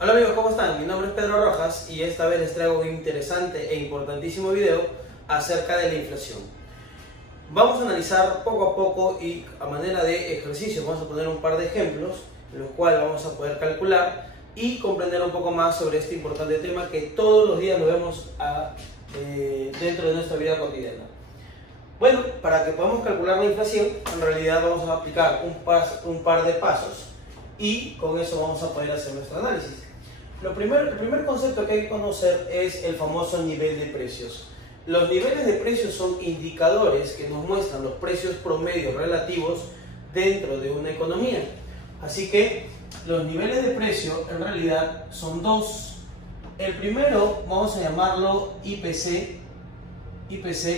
Hola amigos, ¿cómo están? Mi nombre es Pedro Rojas y esta vez les traigo un interesante e importantísimo video acerca de la inflación. Vamos a analizar poco a poco y a manera de ejercicio vamos a poner un par de ejemplos en los cuales vamos a poder calcular y comprender un poco más sobre este importante tema que todos los días lo vemos dentro de nuestra vida cotidiana. Bueno, para que podamos calcular la inflación, en realidad vamos a aplicar un par de pasos y con eso vamos a poder hacer nuestro análisis. El primer concepto que hay que conocer es el famoso nivel de precios. Los niveles de precios son indicadores que nos muestran los precios promedios relativos dentro de una economía. Así que los niveles de precio en realidad son dos. El primero vamos a llamarlo IPC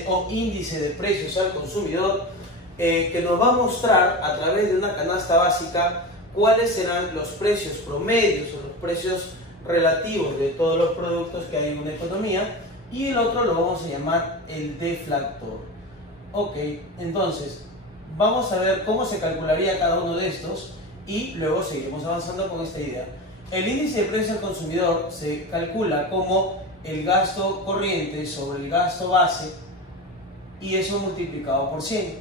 o índice de precios al consumidor, que nos va a mostrar a través de una canasta básica cuáles serán los precios promedios o los precios relativos de todos los productos que hay en una economía, y el otro lo vamos a llamar el deflactor. Ok, entonces vamos a ver cómo se calcularía cada uno de estos y luego seguiremos avanzando con esta idea. El índice de precio al consumidor se calcula como el gasto corriente sobre el gasto base y eso multiplicado por 100.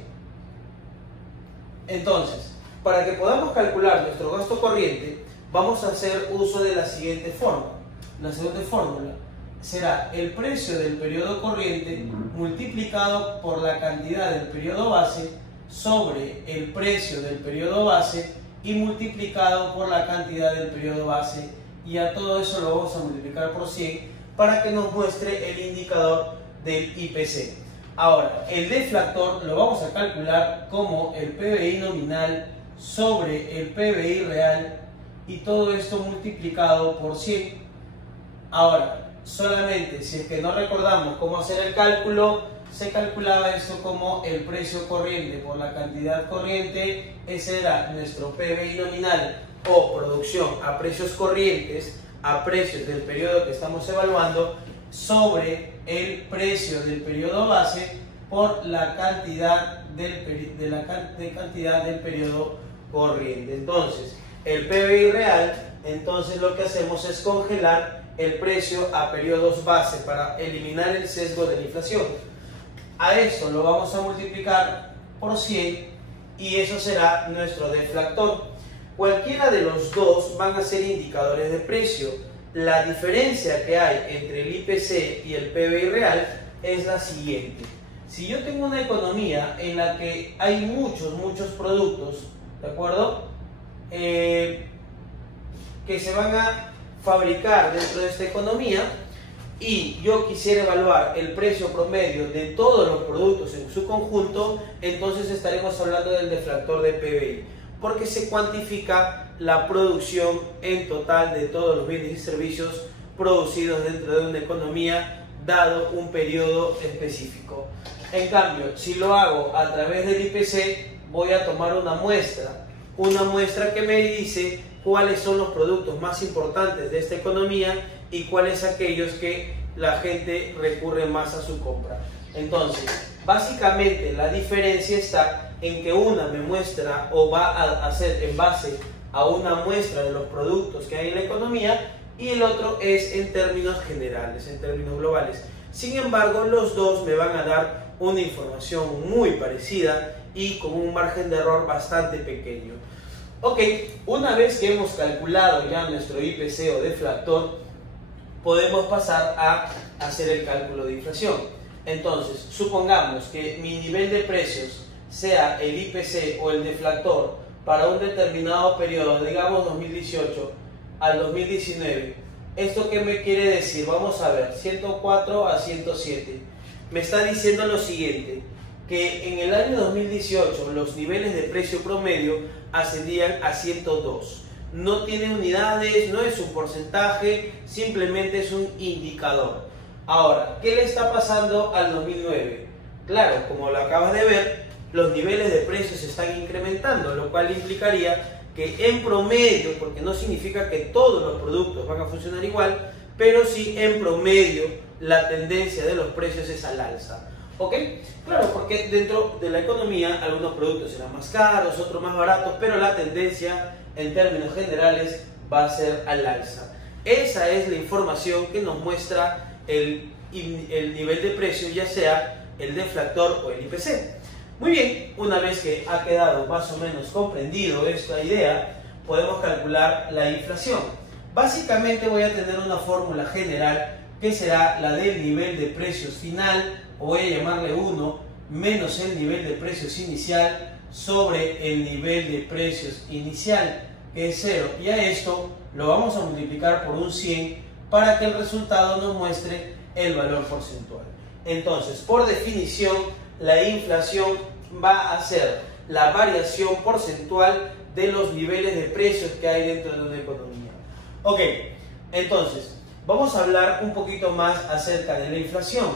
Entonces, para que podamos calcular nuestro gasto corriente, vamos a hacer uso de la siguiente fórmula. La siguiente fórmula será el precio del periodo corriente multiplicado por la cantidad del periodo base sobre el precio del periodo base y multiplicado por la cantidad del periodo base, y a todo eso lo vamos a multiplicar por 100 para que nos muestre el indicador del IPC. Ahora, el deflactor lo vamos a calcular como el PBI nominal sobre el PBI real y todo esto multiplicado por 100. Ahora, solamente si es que no recordamos cómo hacer el cálculo, se calculaba esto como el precio corriente por la cantidad corriente. Ese era nuestro PBI nominal o producción a precios corrientes, a precios del periodo que estamos evaluando, sobre el precio del periodo base por la cantidad del periodo corriente. Entonces, el PBI real, entonces lo que hacemos es congelar el precio a periodos base para eliminar el sesgo de la inflación. A esto lo vamos a multiplicar por 100 y eso será nuestro deflactor. Cualquiera de los dos van a ser indicadores de precio. La diferencia que hay entre el IPC y el PBI real es la siguiente. Si yo tengo una economía en la que hay muchos productos, ¿de acuerdo? Que se van a fabricar dentro de esta economía, y yo quisiera evaluar el precio promedio de todos los productos en su conjunto, entonces estaremos hablando del deflactor de PBI, porque se cuantifica la producción en total de todos los bienes y servicios producidos dentro de una economía dado un periodo específico. En cambio, si lo hago a través del IPC, voy a tomar una muestra que me dice cuáles son los productos más importantes de esta economía y cuáles aquellos que la gente recurre más a su compra. Entonces, básicamente la diferencia está en que una me muestra o va a hacer en base a una muestra de los productos que hay en la economía, y el otro es en términos generales, en términos globales. Sin embargo, los dos me van a dar una información muy parecida y con un margen de error bastante pequeño. Ok, una vez que hemos calculado ya nuestro IPC o deflactor, podemos pasar a hacer el cálculo de inflación. Entonces, supongamos que mi nivel de precios sea el IPC o el deflactor para un determinado periodo, digamos 2018 al 2019. ¿Esto qué me quiere decir? Vamos a ver, 104 a 107. Me está diciendo lo siguiente, que en el año 2018 los niveles de precio promedio ascendían a 102. No tiene unidades, no es un porcentaje, simplemente es un indicador. Ahora, ¿qué le está pasando al 2009? Claro, como lo acabas de ver, los niveles de precios se están incrementando, lo cual implicaría que en promedio, porque no significa que todos los productos van a funcionar igual, pero sí en promedio la tendencia de los precios es al alza. ¿Ok? Claro, porque dentro de la economía algunos productos serán más caros, otros más baratos, pero la tendencia en términos generales va a ser al alza. Esa es la información que nos muestra el nivel de precio, ya sea el deflactor o el IPC. Muy bien, una vez que ha quedado más o menos comprendido esta idea, podemos calcular la inflación. Básicamente voy a tener una fórmula general que será la del nivel de precios final, o voy a llamarle 1, menos el nivel de precios inicial sobre el nivel de precios inicial, que es 0. Y a esto lo vamos a multiplicar por un 100 para que el resultado nos muestre el valor porcentual. Entonces, por definición, la inflación va a ser la variación porcentual de los niveles de precios que hay dentro de una economía. Ok, entonces, vamos a hablar un poquito más acerca de la inflación.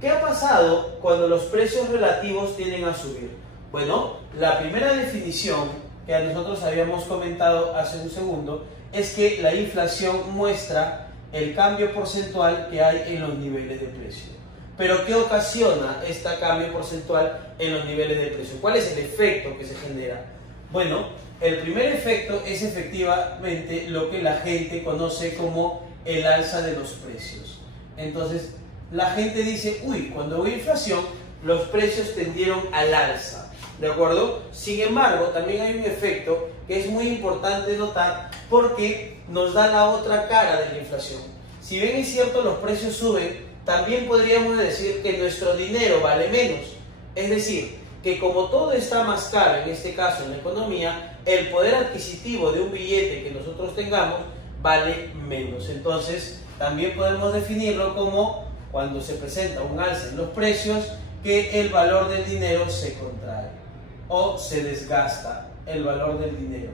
¿Qué ha pasado cuando los precios relativos tienden a subir? Bueno, la primera definición que nosotros habíamos comentado hace un segundo es que la inflación muestra el cambio porcentual que hay en los niveles de precio. Pero ¿qué ocasiona este cambio porcentual en los niveles de precio? ¿Cuál es el efecto que se genera? Bueno, el primer efecto es efectivamente lo que la gente conoce como el alza de los precios. Entonces, la gente dice, uy, cuando hubo inflación, los precios tendieron al alza, ¿de acuerdo? Sin embargo, también hay un efecto que es muy importante notar porque nos da la otra cara de la inflación. Si bien es cierto, los precios suben, también podríamos decir que nuestro dinero vale menos. Es decir, que como todo está más caro, en este caso en la economía, el poder adquisitivo de un billete que nosotros tengamos vale menos. Entonces, también podemos definirlo como cuando se presenta un alza en los precios, que el valor del dinero se contrae o se desgasta el valor del dinero.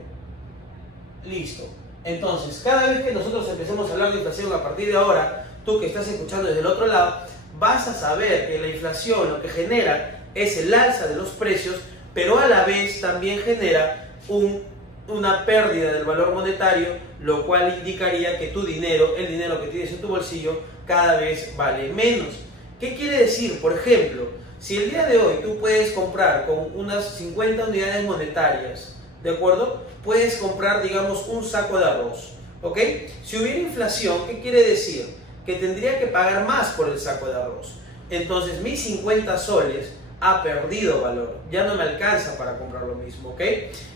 Listo. Entonces, cada vez que nosotros empecemos a hablar de inflación a partir de ahora, tú que estás escuchando desde el otro lado, vas a saber que la inflación lo que genera es el alza de los precios, pero a la vez también genera una pérdida del valor monetario, lo cual indicaría que tu dinero, el dinero que tienes en tu bolsillo, cada vez vale menos. ¿Qué quiere decir? Por ejemplo, si el día de hoy tú puedes comprar con unas 50 unidades monetarias, ¿de acuerdo? Puedes comprar, digamos, un saco de arroz, ¿ok? Si hubiera inflación, ¿qué quiere decir? Que tendría que pagar más por el saco de arroz. Entonces, mis 50 soles ha perdido valor, ya no me alcanza para comprar lo mismo, ¿ok?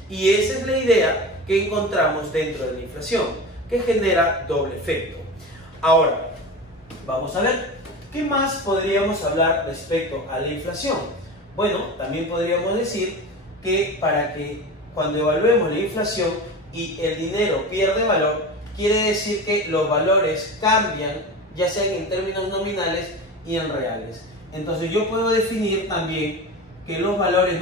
Y esa es la idea que encontramos dentro de la inflación, que genera doble efecto. Ahora, vamos a ver, ¿qué más podríamos hablar respecto a la inflación? Bueno, también podríamos decir que para que cuando evaluemos la inflación y el dinero pierde valor, quiere decir que los valores cambian, ya sean en términos nominales y en reales. Entonces yo puedo definir también que los valores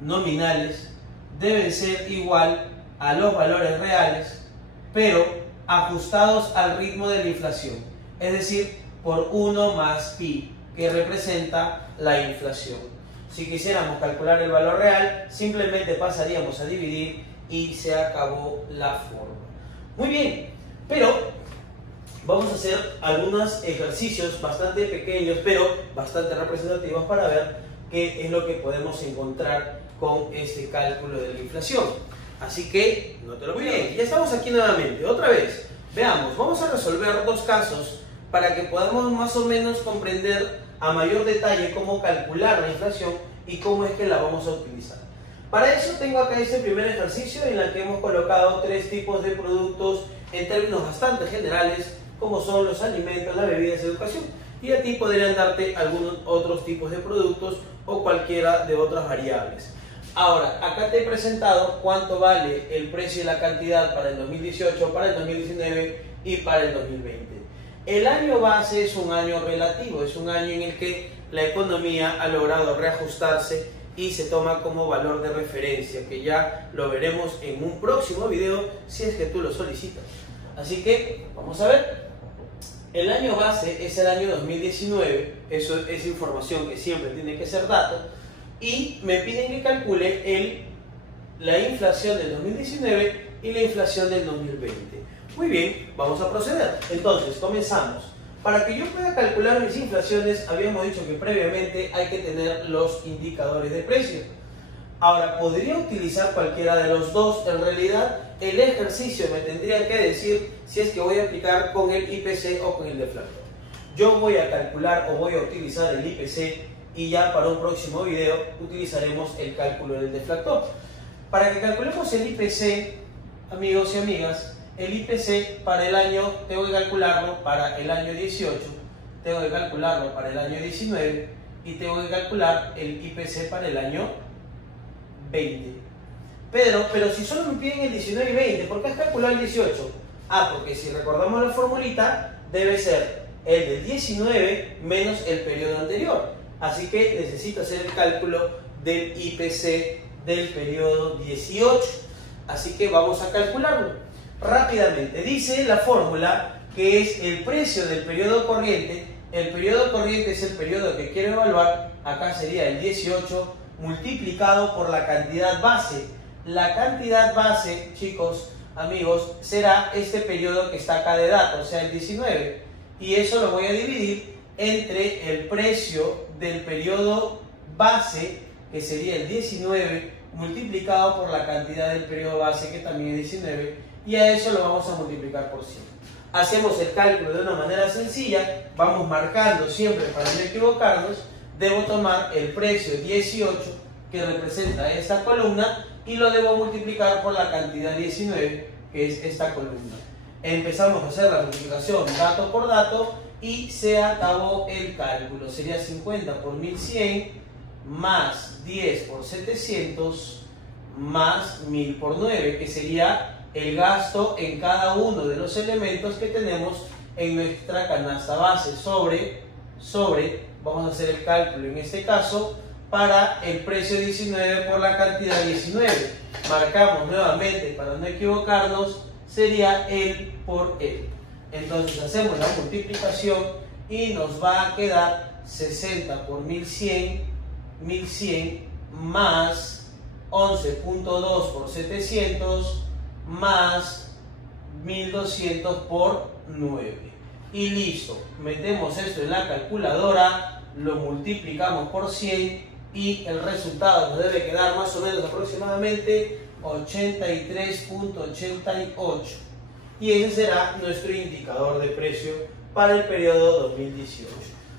nominales deben ser igual a los valores reales, pero ajustados al ritmo de la inflación, es decir, por 1 más pi, que representa la inflación. Si quisiéramos calcular el valor real, simplemente pasaríamos a dividir y se acabó la forma. Muy bien, pero vamos a hacer algunos ejercicios bastante pequeños, pero bastante representativos para ver qué es lo que podemos encontrar con este cálculo de la inflación. Así que no te lo pierdas. Muy bien, ya estamos aquí nuevamente. Otra vez, veamos, vamos a resolver dos casos para que podamos más o menos comprender a mayor detalle cómo calcular la inflación y cómo es que la vamos a utilizar. Para eso tengo acá este primer ejercicio en el que hemos colocado 3 tipos de productos en términos bastante generales, como son los alimentos, las bebidas y educación. Y a ti podrían darte algunos otros tipos de productos o cualquiera de otras variables. Ahora, acá te he presentado cuánto vale el precio y la cantidad para el 2018, para el 2019 y para el 2020. El año base es un año relativo, es un año en el que la economía ha logrado reajustarse y se toma como valor de referencia, que ya lo veremos en un próximo video si es que tú lo solicitas. Así que vamos a ver. El año base es el año 2019, eso es información que siempre tiene que ser dato, y me piden que calcule la inflación del 2019 y la inflación del 2020. Muy bien, vamos a proceder. Entonces, comenzamos. Para que yo pueda calcular mis inflaciones, habíamos dicho que previamente hay que tener los indicadores de precio. Ahora, podría utilizar cualquiera de los dos. En realidad, el ejercicio me tendría que decir si es que voy a aplicar con el IPC o con el deflactor. Yo voy a calcular o voy a utilizar el IPC y ya para un próximo video utilizaremos el cálculo del deflactor. Para que calculemos el IPC, amigos y amigas, el IPC para el año, tengo que calcularlo para el año 18, tengo que calcularlo para el año 19 y tengo que calcular el IPC para el año 20. Pero si solo me piden el 19 y 20, ¿por qué has calculado el 18? Ah, porque si recordamos la formulita, debe ser el del 19 menos el periodo anterior. Así que necesito hacer el cálculo del IPC del periodo 18. Así que vamos a calcularlo rápidamente. Dice la fórmula que es el precio del periodo corriente. El periodo corriente es el periodo que quiero evaluar. Acá sería el 18 multiplicado por la cantidad base. La cantidad base, chicos, amigos, será este periodo que está acá de datos, o sea, el 19. Y eso lo voy a dividir entre el precio del periodo base, que sería el 19, multiplicado por la cantidad del periodo base, que también es 19, y a eso lo vamos a multiplicar por 100. Hacemos el cálculo de una manera sencilla, vamos marcando siempre para no equivocarnos. Debo tomar el precio 18, que representa esta columna, y lo debo multiplicar por la cantidad 19, que es esta columna. Empezamos a hacer la multiplicación dato por dato y se acabó el cálculo. Sería 50 por 1100 más 10 por 700 más 1000 por 9, que sería el gasto en cada uno de los elementos que tenemos en nuestra canasta base sobre, vamos a hacer el cálculo en este caso, para el precio 19 por la cantidad 19. Marcamos nuevamente para no equivocarnos, sería el por el. Entonces hacemos la multiplicación y nos va a quedar 60 por 1100, 1100 más 11.2 por 700 más 1200 por 9. Y listo, metemos esto en la calculadora, lo multiplicamos por 100 y el resultado nos debe quedar más o menos aproximadamente 83.88. Y ese será nuestro indicador de precio para el periodo 2018.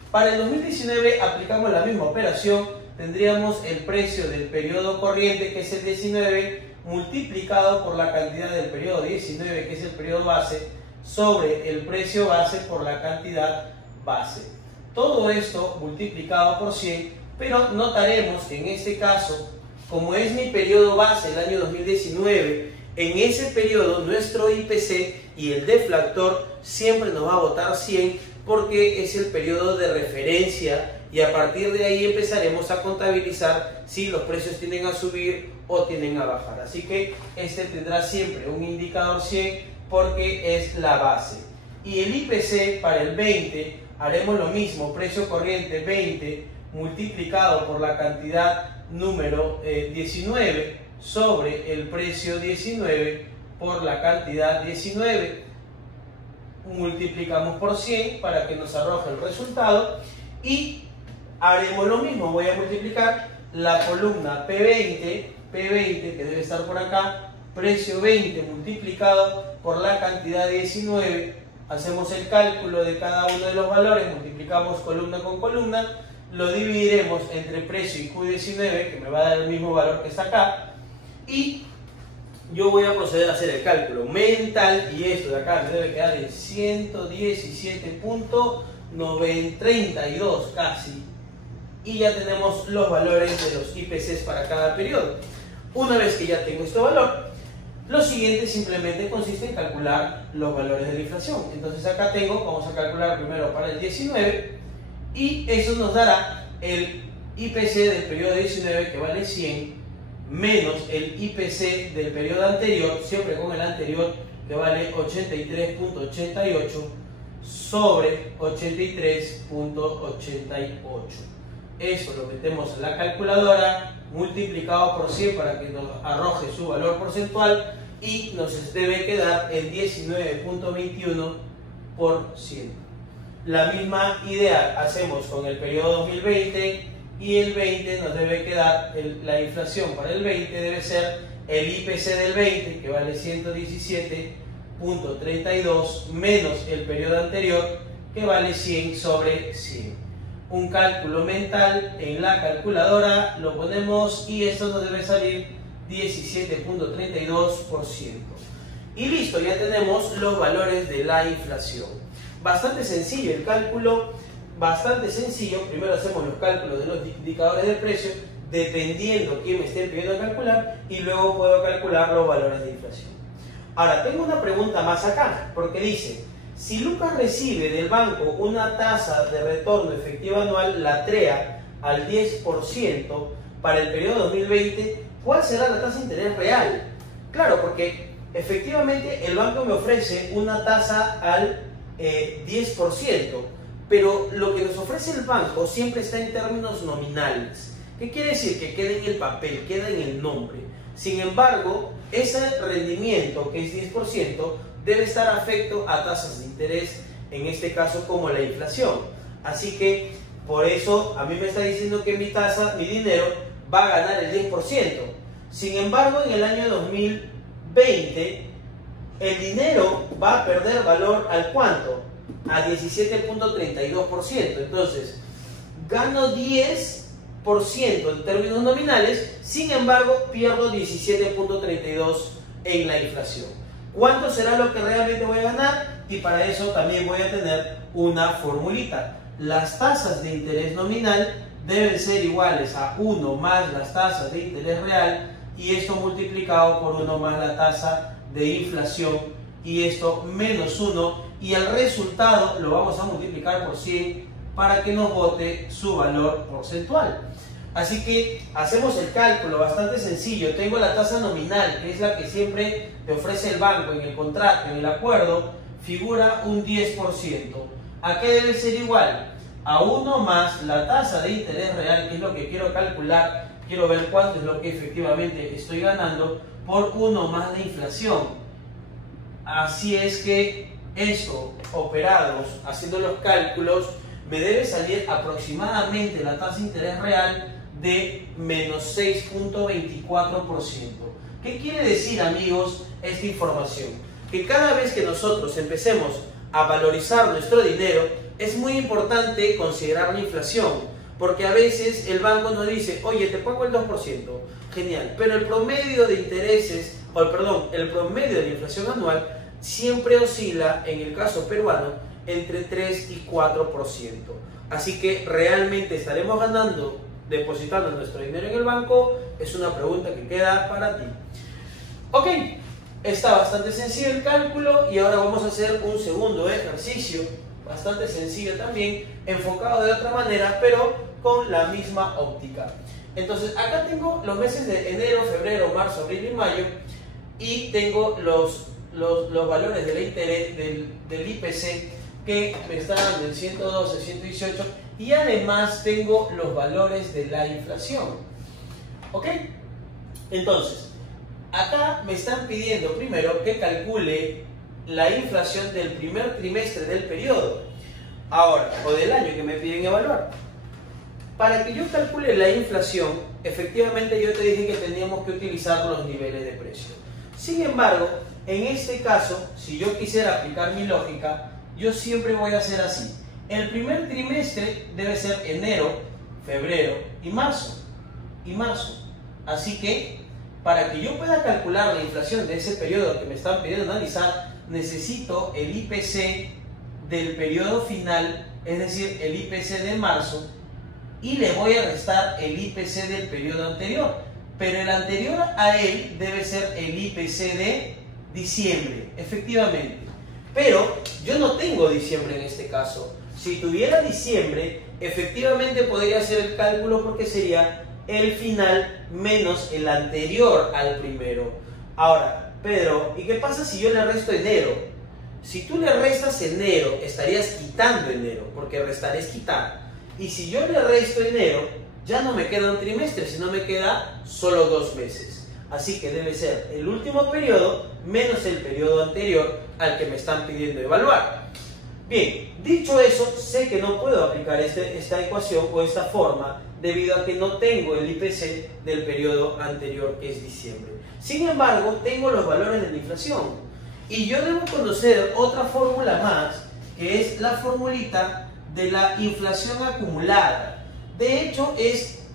Para el 2019 aplicamos la misma operación. Tendríamos el precio del periodo corriente, que es el 19, multiplicado por la cantidad del periodo 19, que es el periodo base, sobre el precio base por la cantidad base. Todo esto multiplicado por 100, pero notaremos que en este caso, como es mi periodo base el año 2019, en ese periodo nuestro IPC y el deflactor siempre nos va a botar 100, porque es el periodo de referencia, y a partir de ahí empezaremos a contabilizar si los precios tienden a subir o tienden a bajar. Así que este tendrá siempre un indicador 100 porque es la base. Y el IPC para el 20 haremos lo mismo, precio corriente 20 multiplicado por la cantidad número 19 sobre el precio 19 por la cantidad 19. Multiplicamos por 100 para que nos arroje el resultado y haremos lo mismo. Voy a multiplicar la columna P20, que debe estar por acá, precio 20 multiplicado por la cantidad 19. Hacemos el cálculo de cada uno de los valores, multiplicamos columna con columna, lo dividiremos entre precio y Q19, que me va a dar el mismo valor que está acá, y yo voy a proceder a hacer el cálculo mental, y esto de acá me debe quedar en 117.932 casi, y ya tenemos los valores de los IPCs para cada periodo. Una vez que ya tengo este valor, lo siguiente simplemente consiste en calcular los valores de la inflación. Entonces acá vamos a calcular primero para el 19, y eso nos dará el IPC del periodo 19, que vale 100, menos el IPC del periodo anterior, siempre con el anterior, que vale 83.88 sobre 83.88. Eso lo metemos en la calculadora, multiplicado por 100 para que nos arroje su valor porcentual, y nos debe quedar el 19.21%. La misma idea hacemos con el periodo 2020, y el 20 nos debe quedar, la inflación para el 20 debe ser el IPC del 20, que vale 117.32, menos el periodo anterior, que vale 100 sobre 100. Un cálculo mental en la calculadora, lo ponemos y esto nos debe salir 17.32%. Y listo, ya tenemos los valores de la inflación. Bastante sencillo el cálculo, bastante sencillo. Primero hacemos los cálculos de los indicadores de precio, dependiendo quién me esté pidiendo calcular, y luego puedo calcular los valores de inflación. Ahora, tengo una pregunta más acá, porque dice, si Lucas recibe del banco una tasa de retorno efectiva anual, la TREA, al 10% para el periodo 2020, ¿cuál será la tasa de interés real? Claro, porque efectivamente el banco me ofrece una tasa al 10%, pero lo que nos ofrece el banco siempre está en términos nominales. ¿Qué quiere decir? Que queda en el papel, queda en el nombre. Sin embargo, ese rendimiento, que es 10%, debe estar afecto a tasas de interés, en este caso como la inflación. Así que, por eso, a mí me está diciendo que mi tasa, mi dinero, va a ganar el 10%. Sin embargo, en el año 2020, el dinero va a perder valor ¿al cuánto? A 17.32%. Entonces, gano 10% en términos nominales, sin embargo, pierdo 17.32% en la inflación. ¿Cuánto será lo que realmente voy a ganar? Y para eso también voy a tener una formulita. Las tasas de interés nominal deben ser iguales a 1 más las tasas de interés real, y esto multiplicado por 1 más la tasa de inflación, y esto menos 1, y el resultado lo vamos a multiplicar por 100 para que nos bote su valor porcentual. Así que hacemos el cálculo bastante sencillo. Tengo la tasa nominal, que es la que siempre te ofrece el banco en el contrato, en el acuerdo, figura un 10%. ¿A qué debe ser igual? A 1 más la tasa de interés real, que es lo que quiero calcular. Quiero ver cuánto es lo que efectivamente estoy ganando, por 1 más la inflación. Así es que esto, operados, haciendo los cálculos, me debe salir aproximadamente la tasa de interés real de menos 6.24%. ¿Qué quiere decir, amigos, esta información? Que cada vez que nosotros empecemos a valorizar nuestro dinero, es muy importante considerar la inflación, porque a veces el banco nos dice, oye, te pago el 2%, genial, pero el promedio de intereses, el promedio de la inflación anual siempre oscila, en el caso peruano, entre 3 y 4%. Así que realmente estaremos ganando depositando nuestro dinero en el banco. Es una pregunta que queda para ti. Ok, está bastante sencillo el cálculo, y ahora vamos a hacer un segundo ejercicio, bastante sencillo también, enfocado de otra manera, pero con la misma óptica. Entonces, acá tengo los meses de enero, febrero, marzo, abril y mayo, y tengo los valores del interés del IPC, que me están dando el 112, 118, y además tengo los valores de la inflación. ¿Ok? Entonces, acá me están pidiendo primero que calcule la inflación del primer trimestre del periodo, ahora, o del año que me piden evaluar. Para que yo calcule la inflación, efectivamente yo te dije que teníamos que utilizar los niveles de precio. Sin embargo, en este caso, si yo quisiera aplicar mi lógica, yo siempre voy a hacer así. El primer trimestre debe ser enero, febrero y marzo. Así que, para que yo pueda calcular la inflación de ese periodo que me están pidiendo analizar, necesito el IPC del periodo final, es decir, el IPC de marzo, y le voy a restar el IPC del periodo anterior. Pero el anterior a él debe ser el IPC de diciembre, efectivamente. Pero yo no tengo diciembre en este caso. Si tuviera diciembre, efectivamente podría hacer el cálculo, porque sería el final menos el anterior al primero. Ahora, Pedro, ¿y qué pasa si yo le resto enero? Si tú le restas enero, estarías quitando enero, porque restar es quitar. Y si yo le resto enero, ya no me queda un trimestre, sino me queda solo 2 meses. Así que debe ser el último periodo menos el periodo anterior al que me están pidiendo evaluar. Bien, dicho eso, sé que no puedo aplicar esta ecuación o esta forma, debido a que no tengo el IPC del periodo anterior, que es diciembre. Sin embargo, tengo los valores de la inflación. Y yo debo conocer otra fórmula más, que es la formulita de la inflación acumulada. De hecho,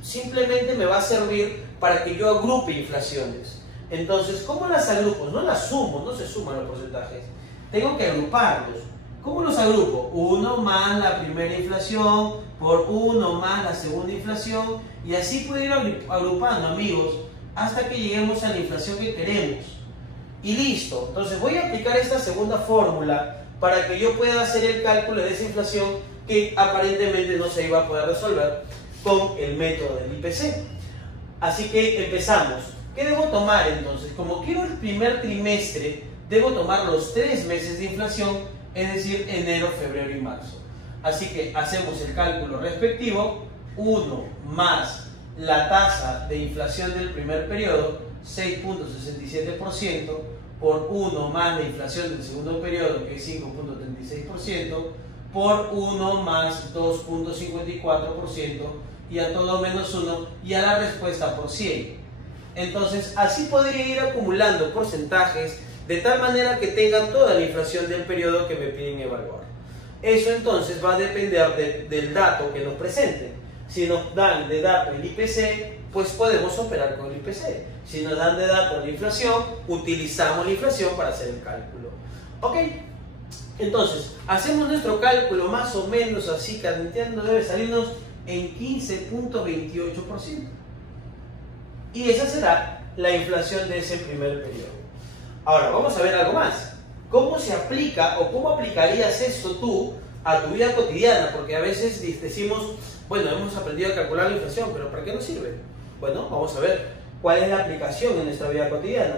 simplemente me va a servir para que yo agrupe inflaciones. Entonces, ¿cómo las agrupo? No las sumo, no se suman los porcentajes. Tengo que agruparlos. ¿Cómo los agrupo? 1 más la primera inflación por 1 más la segunda inflación, y así puedo ir agrupando, amigos, hasta que lleguemos a la inflación que queremos. Y listo. Entonces voy a aplicar esta segunda fórmula para que yo pueda hacer el cálculo de esa inflación que aparentemente no se iba a poder resolver con el método del IPC. Así que empezamos. ¿Qué debo tomar entonces? Como quiero el primer trimestre, debo tomar los 3 meses de inflación, es decir, enero, febrero y marzo. Así que hacemos el cálculo respectivo. 1 más la tasa de inflación del primer periodo, 6.67%, por 1 más la inflación del segundo periodo, que es 5.36%, por 1 más 2.54%, y a todo menos 1, y a la respuesta por 100. Entonces, así podría ir acumulando porcentajes de tal manera que tengan toda la inflación del periodo que me piden evaluar. Eso entonces va a depender del dato que nos presenten. Si nos dan de dato el IPC, pues podemos operar con el IPC. Si nos dan de dato la inflación, utilizamos la inflación para hacer el cálculo. ¿Ok? Entonces, hacemos nuestro cálculo más o menos así, cadenteando, debe salirnos en 15.28%. Y esa será la inflación de ese primer periodo. Ahora, vamos a ver algo más. ¿Cómo se aplica o cómo aplicarías esto tú a tu vida cotidiana? Porque a veces decimos, bueno, hemos aprendido a calcular la inflación, pero ¿para qué nos sirve? Bueno, vamos a ver cuál es la aplicación en nuestra vida cotidiana.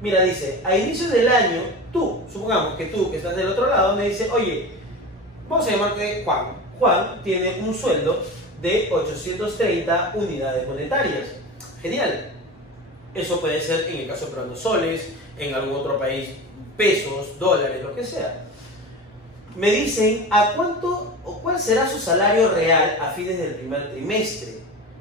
Mira, dice, a inicio del año, supongamos que tú que estás del otro lado, me dice, oye, vamos a llamarte Juan. Juan tiene un sueldo de 830 unidades monetarias. Genial. Eso puede ser en el caso de soles, en algún otro país pesos, dólares, lo que sea. Me dicen a cuánto o cuál será su salario real a fines del primer trimestre.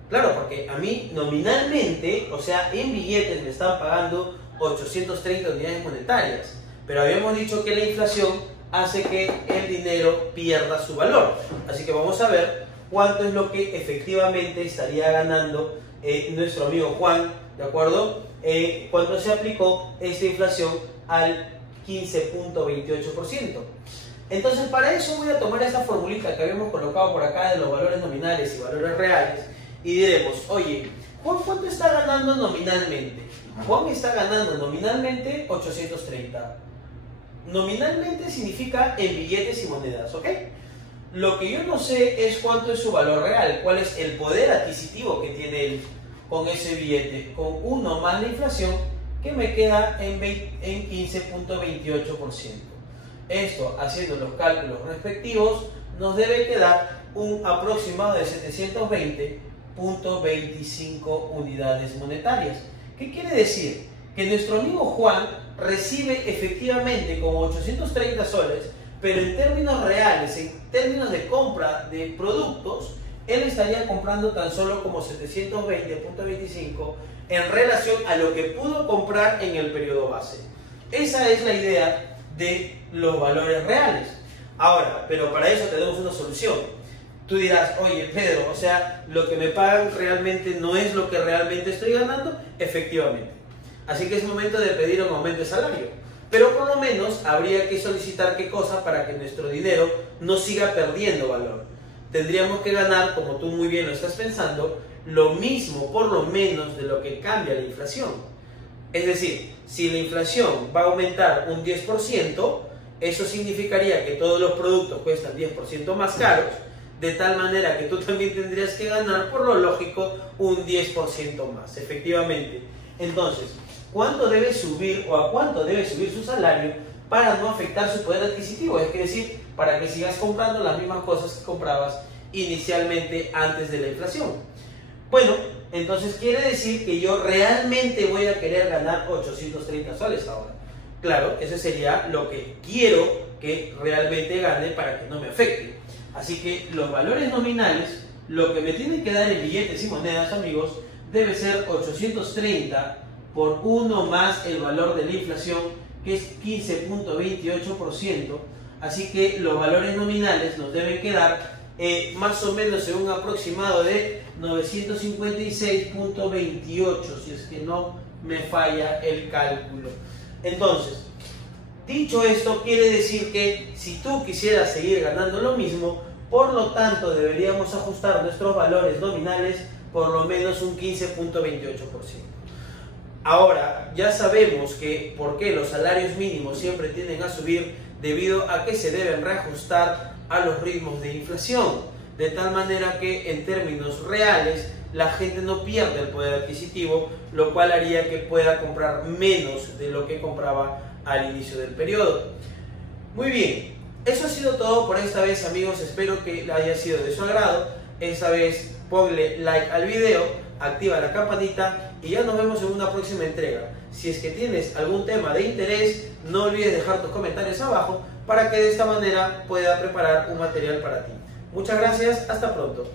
Claro, porque a mí nominalmente, o sea, en billetes me están pagando 830 unidades monetarias, pero habíamos dicho que la inflación hace que el dinero pierda su valor. Así que vamos a ver cuánto es lo que efectivamente estaría ganando nuestro amigo Juan, ¿de acuerdo? Cuando se aplicó esta inflación al 15.28%. Entonces, para eso voy a tomar esta formulita que habíamos colocado por acá de los valores nominales y valores reales y diremos, oye, Juan, ¿cuánto está ganando nominalmente? Juan está ganando nominalmente 830. Nominalmente significa en billetes y monedas, ¿ok? Lo que yo no sé es cuánto es su valor real, cuál es el poder adquisitivo que tiene él con ese billete, con 1 más la inflación, que me queda en 15.28%. Esto, haciendo los cálculos respectivos, nos debe quedar un aproximado de 720.25 unidades monetarias. ¿Qué quiere decir? Que nuestro amigo Juan recibe efectivamente como 830 soles, pero en términos reales, en términos de compra de productos, él estaría comprando tan solo como 720.25 en relación a lo que pudo comprar en el periodo base. Esa es la idea de los valores reales. Ahora, pero para eso tenemos una solución. Tú dirás, oye Pedro, o sea, lo que me pagan realmente no es lo que realmente estoy ganando. Efectivamente. Así que es momento de pedir un aumento de salario. Pero por lo menos habría que solicitar qué cosa para que nuestro dinero no siga perdiendo valor. Tendríamos que ganar, como tú muy bien lo estás pensando, lo mismo por lo menos de lo que cambia la inflación. Es decir, si la inflación va a aumentar un 10%, eso significaría que todos los productos cuestan 10% más caros, de tal manera que tú también tendrías que ganar, por lo lógico, un 10% más, efectivamente. Entonces, ¿cuánto debe subir o a cuánto debe subir su salario para no afectar su poder adquisitivo? Es decir, para que sigas comprando las mismas cosas que comprabas inicialmente antes de la inflación. Bueno, entonces quiere decir que yo realmente voy a querer ganar 830 soles ahora. Claro, eso sería lo que quiero que realmente gane para que no me afecte. Así que los valores nominales, lo que me tienen que dar en billetes y monedas, amigos, debe ser 830 por 1 más el valor de la inflación, que es 15.28%, así que los valores nominales nos deben quedar más o menos en un aproximado de 956.28, si es que no me falla el cálculo. Entonces, dicho esto, quiere decir que si tú quisieras seguir ganando lo mismo, por lo tanto deberíamos ajustar nuestros valores nominales por lo menos un 15.28%. Ahora, ya sabemos que por qué los salarios mínimos siempre tienden a subir, debido a que se deben reajustar a los ritmos de inflación, de tal manera que en términos reales la gente no pierde el poder adquisitivo, lo cual haría que pueda comprar menos de lo que compraba al inicio del periodo. Muy bien, eso ha sido todo por esta vez, amigos. Espero que haya sido de su agrado. Esta vez ponle like al video, activa la campanita y ya nos vemos en una próxima entrega. Si es que tienes algún tema de interés, no olvides dejar tus comentarios abajo para que de esta manera pueda preparar un material para ti. Muchas gracias, hasta pronto.